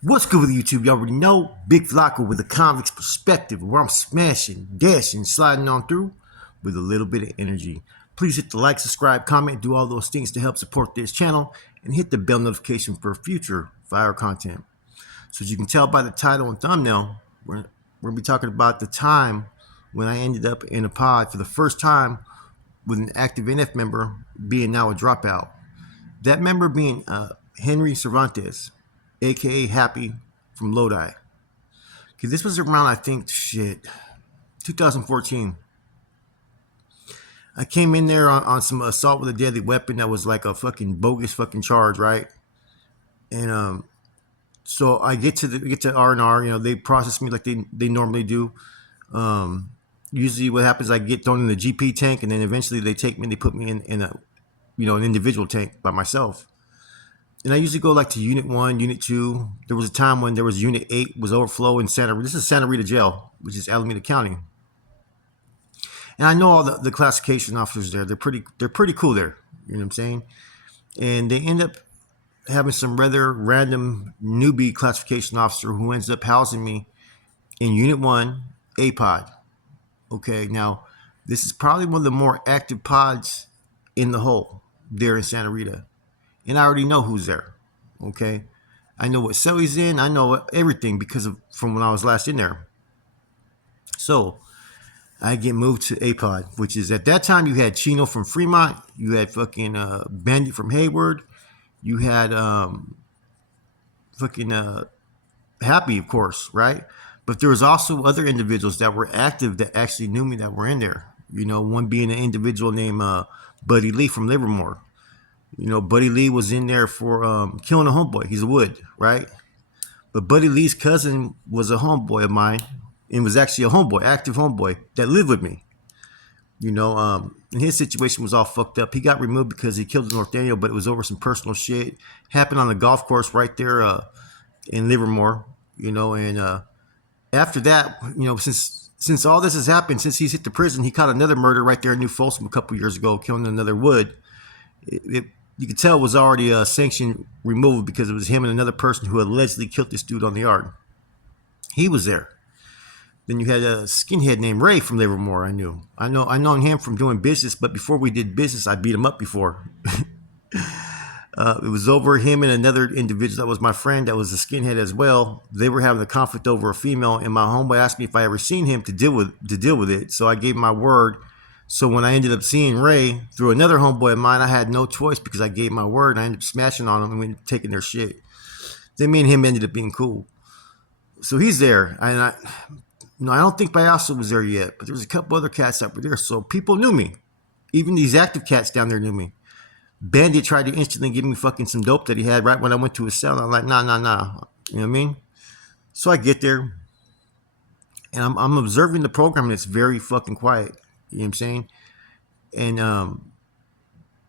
What's good with YouTube? You already know. Big Flocko with a convict's perspective, where I'm smashing, dashing, sliding on through with a little bit of energy. Please hit the like, subscribe, comment, do all those things to help support this channel, and hit the bell notification for future fire content. So as you can tell by the title and thumbnail, we're going to be talking about the time when I ended up in a pod for the first time with an active NF member being now a dropout. That member being Henry Cervantes, aka Happy from Lodi. Okay, this was around, I think, 2014. I came in there on some assault with a deadly weapon that was like a fucking bogus fucking charge, right? And so I get to R&R. You know, they process me like they normally do. Usually, what happens, I get thrown in the GP tank, and then eventually they take me and they put me in a, an individual tank by myself. And I usually go like to Unit 1, Unit 2. There was a time when there was Unit 8 was overflow in Santa Rita. This is Santa Rita Jail, which is Alameda County. And I know all the classification officers there. They're pretty cool there. You know what I'm saying? And they end up having some rather random newbie classification officer who ends up housing me in Unit 1, A pod. Okay, now this is probably one of the more active pods in the whole there in Santa Rita. And I already know who's there, okay? I know what cell he's in. I know everything from when I was last in there. So I get moved to A-Pod, which is at that time you had Chino from Fremont. You had fucking Bandit from Hayward. You had Happy, of course, right? But there was also other individuals that were active that actually knew me that were in there. You know, one being an individual named Buddy Lee from Livermore. You know, Buddy Lee was in there for killing a homeboy. He's a Wood, right? But Buddy Lee's cousin was a homeboy of mine and was actually a homeboy, active homeboy that lived with me. You know, and his situation was all fucked up. He got removed because he killed North Daniel, but it was over some personal shit. Happened on the golf course right there in Livermore, you know, and after that, you know, since all this has happened, since he's hit the prison, he caught another murder right there in New Folsom a couple years ago, killing another Wood. You could tell it was already a sanction removed because it was him and another person who allegedly killed this dude on the yard. He was there. Then you had a skinhead named Ray from Livermore. I known him from doing business, but before we did business, I beat him up before. It was over him and another individual that was my friend that was a skinhead as well. They were having a conflict over a female, and my homeboy asked me if I ever seen him to deal with it. So I gave him my word. So when I ended up seeing Ray through another homeboy of mine, I had no choice because I gave my word, and I ended up smashing on him and taking their shit. Then me and him ended up being cool. So he's there, and I don't think Biaso was there yet, but there was a couple other cats that were there, so people knew me. Even these active cats down there knew me. Bandit tried to instantly give me fucking some dope that he had right when I went to his cell. I'm like, nah. You know what I mean? So I get there, and I'm observing the program, and it's very fucking quiet. You know what I'm saying? And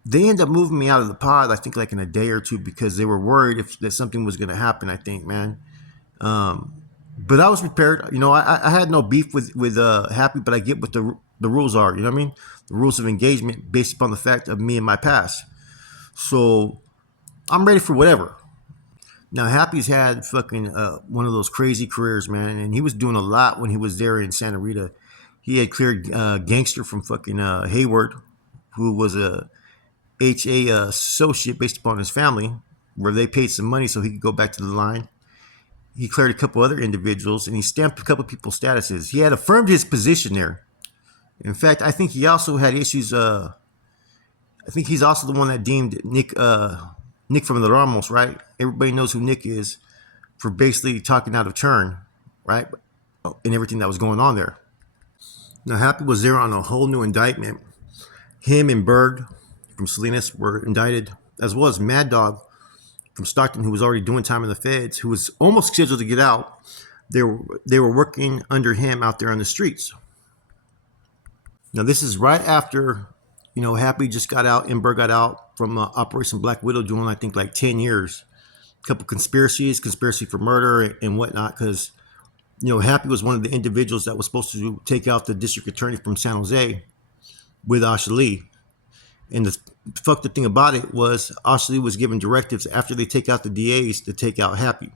they end up moving me out of the pod, I think, like in a day or two, because they were worried that something was going to happen, I think, man. But I was prepared. You know, I had no beef with Happy, but I get what the rules are. You know what I mean? The rules of engagement based upon the fact of me and my past. So I'm ready for whatever. Now, Happy's had fucking one of those crazy careers, man, and he was doing a lot when he was there in Santa Rita. He had cleared Gangster from fucking Hayward, who was a HA associate based upon his family, where they paid some money so he could go back to the line. He cleared a couple other individuals, and he stamped a couple people's statuses. He had affirmed his position there. In fact, I think he also had issues. I think he's also the one that deemed Nick from the Ramos, right? Everybody knows who Nick is, for basically talking out of turn, right? And everything that was going on there. Now, Happy was there on a whole new indictment. Him and Berg from Salinas were indicted, as well as Mad Dog from Stockton, who was already doing time in the feds, who was almost scheduled to get out. They were working under him out there on the streets. Now, this is right after, you know, Happy just got out and Berg got out from Operation Black Widow, doing, I think, like 10 years. A couple conspiracy for murder and whatnot, because, you know, Happy was one of the individuals that was supposed to take out the district attorney from San Jose with Asha Lee. And the fucked up thing about it was Asha Lee was given directives after they take out the DAs to take out Happy.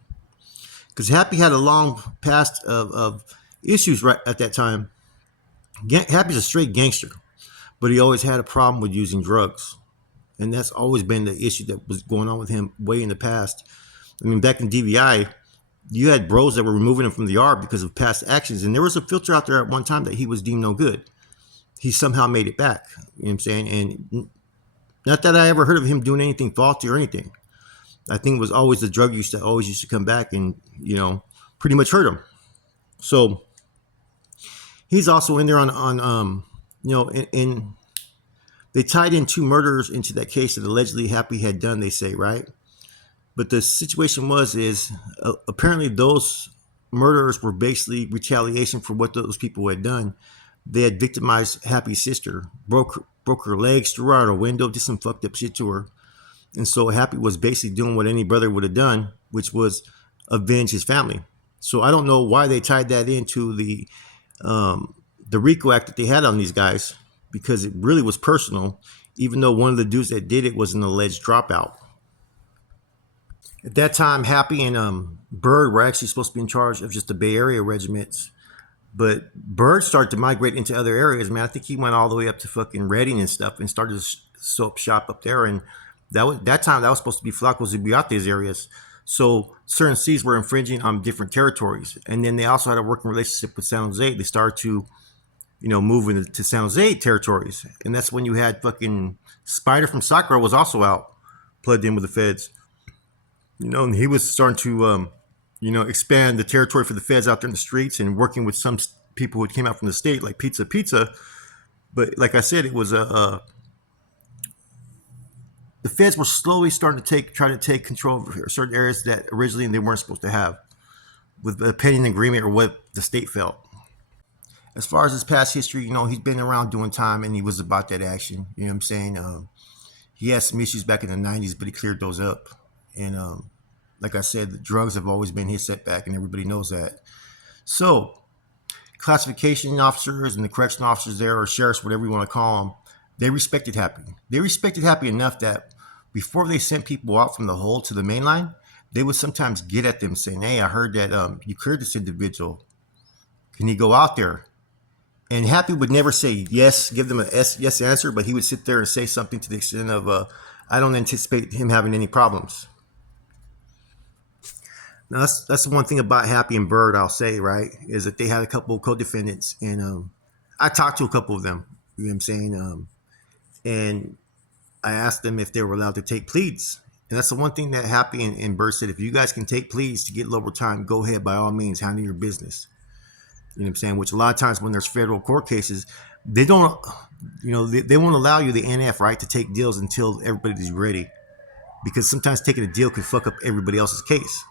because Happy had a long past of issues right at that time. Happy's a straight gangster, but he always had a problem with using drugs, and that's always been the issue that was going on with him way in the past. I mean, back in DVI, you had bros that were removing him from the yard because of past actions, and there was a filter out there at one time that he was deemed no good. He somehow made it back. You know what I'm saying? And not that I ever heard of him doing anything faulty or anything. I think it was always the drug use that always used to come back and, pretty much hurt him. So he's also in there on in they tied in two murders into that case that allegedly Happy had done, they say, right? But the situation apparently those murderers were basically retaliation for what those people had done. They had victimized Happy's sister, broke her legs, threw her out a window, did some fucked up shit to her. And so Happy was basically doing what any brother would have done, which was avenge his family. So I don't know why they tied that into the RICO act that they had on these guys, because it really was personal, even though one of the dudes that did it was an alleged dropout. At that time, Happy and Bird were actually supposed to be in charge of just the Bay Area regiments. But Bird started to migrate into other areas, man. I think he went all the way up to fucking Reading and stuff and started a soap shop up there. And that time that was supposed to be Flacos Ibiate's areas. So certain Cs were infringing on different territories. And then they also had a working relationship with San Jose. They started to, move into San Jose territories. And that's when you had fucking Spider from Sakura was also out, plugged in with the feds. And he was starting to, expand the territory for the feds out there in the streets and working with some people who came out from the state, like Pizza. But like I said, it was the feds were slowly starting to try to take control of certain areas that originally they weren't supposed to have, with a pending agreement or what the state felt. As far as his past history, he's been around doing time and he was about that action. You know what I'm saying? He had some issues back in the 90s, but he cleared those up. And like I said, the drugs have always been his setback, and everybody knows that. So, classification officers and the correctional officers there, or sheriffs, whatever you want to call them, they respected Happy. They respected Happy enough that before they sent people out from the hole to the main line, they would sometimes get at them saying, "Hey, I heard that you cleared this individual. Can he go out there?" And Happy would never say yes, give them a yes answer, but he would sit there and say something to the extent of, "I don't anticipate him having any problems." Now, that's the one thing about Happy and Bird, I'll say, right, is that they had a couple of co-defendants, and I talked to a couple of them, you know what I'm saying, and I asked them if they were allowed to take pleas. And that's the one thing that Happy and Bird said: if you guys can take pleas to get lower time, go ahead, by all means, handle your business. You know what I'm saying? Which a lot of times when there's federal court cases, they don't, they won't allow you, the NF, right, to take deals until everybody's ready, because sometimes taking a deal could fuck up everybody else's case.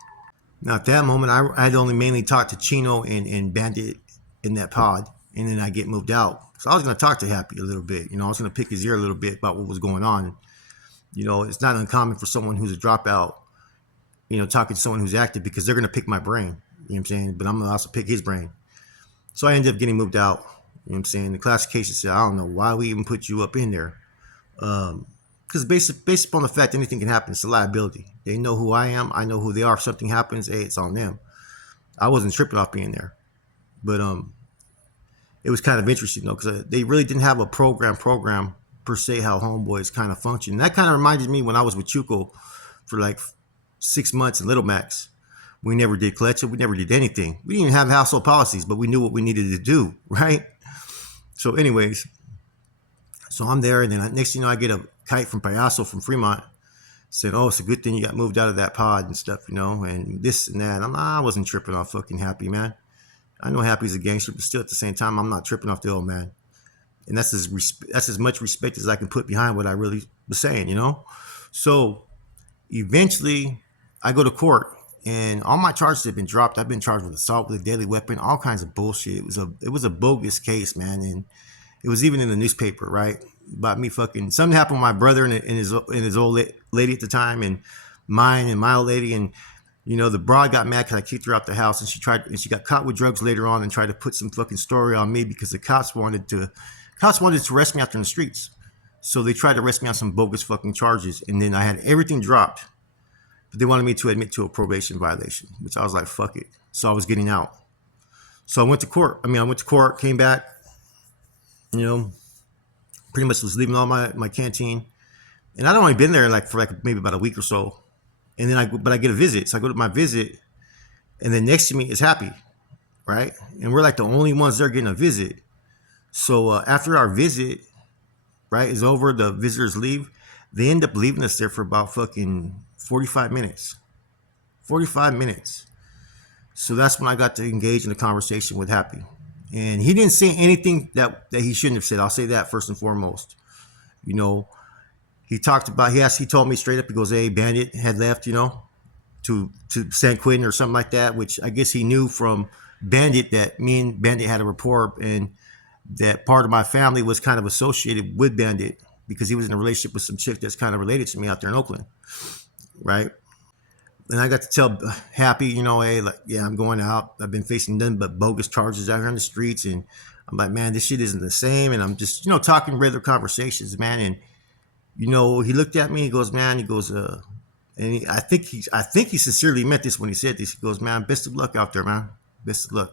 Now, at that moment, I had only mainly talked to Chino and Bandit in that pod, and then I get moved out. So I was going to talk to Happy a little bit. I was going to pick his ear a little bit about what was going on. It's not uncommon for someone who's a dropout, talking to someone who's active, because they're going to pick my brain. You know what I'm saying? But I'm going to also pick his brain. So I ended up getting moved out. You know what I'm saying? The classification said, I don't know why we even put you up in there. Because based upon the fact anything can happen, it's a liability. They know who I am. I know who they are. If something happens, hey, it's on them. I wasn't tripping off being there. But it was kind of interesting, though, because they really didn't have a program per se, how homeboys kind of function. And that kind of reminded me when I was with Chuco for like 6 months in Little Max. We never did collection. We never did anything. We didn't even have household policies, but we knew what we needed to do, right? So anyways, so I'm there, and then next thing you know, I get a kite from Payaso from Fremont. Said, "Oh, it's a good thing you got moved out of that pod and stuff, and this and that." I wasn't tripping off fucking Happy, man. I know Happy's a gangster, but still at the same time, I'm not tripping off the old man. And that's as much respect as I can put behind what I really was saying, So eventually, I go to court. And all my charges have been dropped. I've been charged with assault with a deadly weapon, all kinds of bullshit. It was a bogus case, man, and it was even in the newspaper, right? About me fucking something happened with my brother and his old lady at the time, and mine and my old lady, and the broad got mad because I kicked her out the house, and she got caught with drugs later on and tried to put some fucking story on me because the cops wanted to arrest me out there in the streets. So they tried to arrest me on some bogus fucking charges, and then I had everything dropped. but they wanted me to admit to a probation violation, which I was like, fuck it. So I was getting out. So I went to court. I went to court, came back, you know, pretty much was leaving all my canteen. And I'd only been there for maybe about a week or so. And then I get a visit. So I go to my visit, and then next to me is Happy, right? And we're like the only ones there getting a visit. So after our visit, right, is over, the visitors leave. They end up leaving us there for about fucking 45 minutes. 45 minutes. So that's when I got to engage in a conversation with Happy. And he didn't say anything that he shouldn't have said. I'll say that first and foremost. You know, he talked about, he told me straight up, he goes, hey, Bandit had left, you know, to San Quentin or something like that, which I guess he knew from Bandit that me and Bandit had a rapport, and that part of my family was kind of associated with Bandit because he was in a relationship with some chick that's kind of related to me out there in Oakland, right? And I got to tell Happy, you know, hey, like, yeah, I'm going out. I've been facing nothing but bogus charges out here on the streets, and I'm like, man, this shit isn't the same. And I'm just, you know, talking regular conversations, man. And you know, he looked at me. He goes, man, he goes, I think he sincerely meant this when he said this. He goes, man, best of luck out there, man. Best of luck.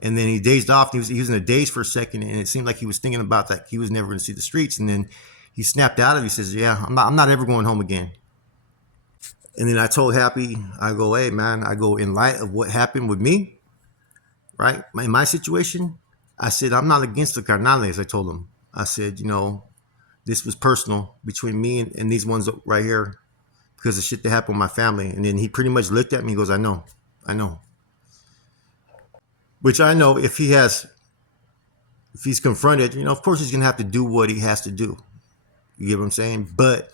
And then he dazed off. He was in a daze for a second, and it seemed like he was thinking about that he was never going to see the streets. And then he snapped out of it. He says, yeah, I'm not ever going home again. And then I told Happy, I go, hey, man, I go, in light of what happened with me, right, in my situation, I said, I'm not against the carnales. I told him. I said, you know, this was personal between me and these ones right here because of shit that happened with my family. And then he pretty much looked at me and goes, I know. Which I know if he's confronted, you know, of course he's going to have to do what he has to do. You get what I'm saying? But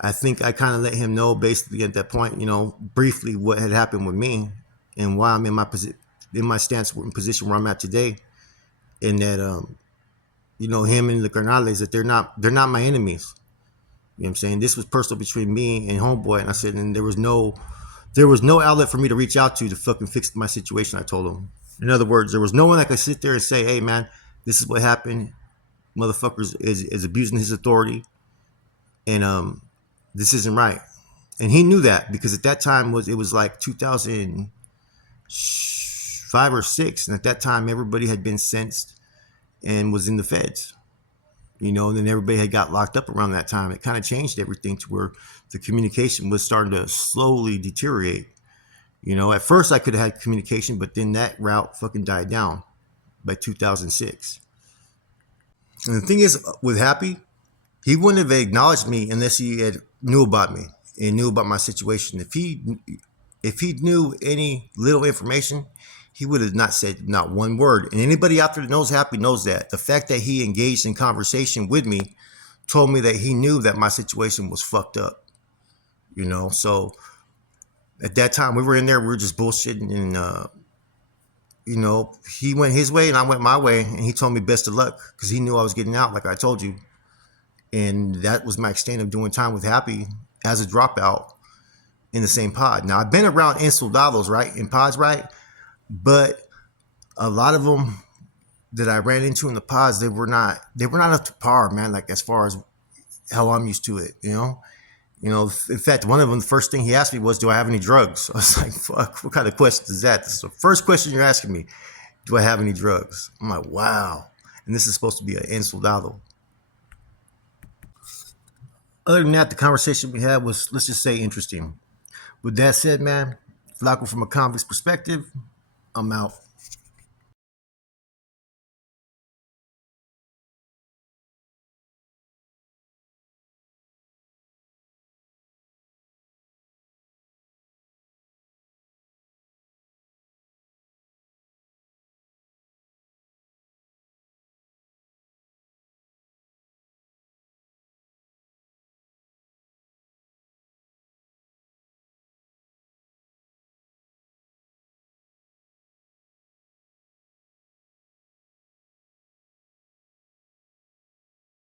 I think I kind of let him know basically at that point, you know, briefly what had happened with me and why I'm in my stance in position where I'm at today. And that, you know, him and the Carnales, that they're not my enemies. You know what I'm saying? This was personal between me and homeboy. And I said, and there was no outlet for me to reach out to fucking fix my situation. I told him. In other words, there was no one that could sit there and say, hey, man, this is what happened. Motherfuckers is abusing his authority. And this isn't right. And he knew that because at that time it was like 2005 or 6. And at that time, everybody had been sentenced and was in the feds. You know, and then everybody had got locked up around that time. It kind of changed everything to where the communication was starting to slowly deteriorate. You know, at first I could have had communication, but then that route fucking died down by 2006. And the thing is, with Happy, he wouldn't have acknowledged me unless he had knew about me and knew about my situation. If he knew any little information, he would have not said not one word. And anybody out there that knows Happy knows that. The fact that he engaged in conversation with me told me that he knew that my situation was fucked up. You know, so at that time we were in there, we were just bullshitting, and you know, he went his way and I went my way, and he told me best of luck because he knew I was getting out, like I told you. And that was my extent of doing time with Happy as a dropout in the same pod. Now I've been around insoldados, right, in pods, right, but a lot of them that I ran into in the pods, they were not up to par, man. Like as far as how I'm used to it, you know. You know, in fact, one of them, the first thing he asked me was, do I have any drugs? I was like, fuck, what kind of question is that? This is the first question you're asking me. Do I have any drugs? I'm like, wow. And this is supposed to be an insoldado. Other than that, the conversation we had was, let's just say, interesting. With that said, man, Flacco, from a convict's perspective, I'm out.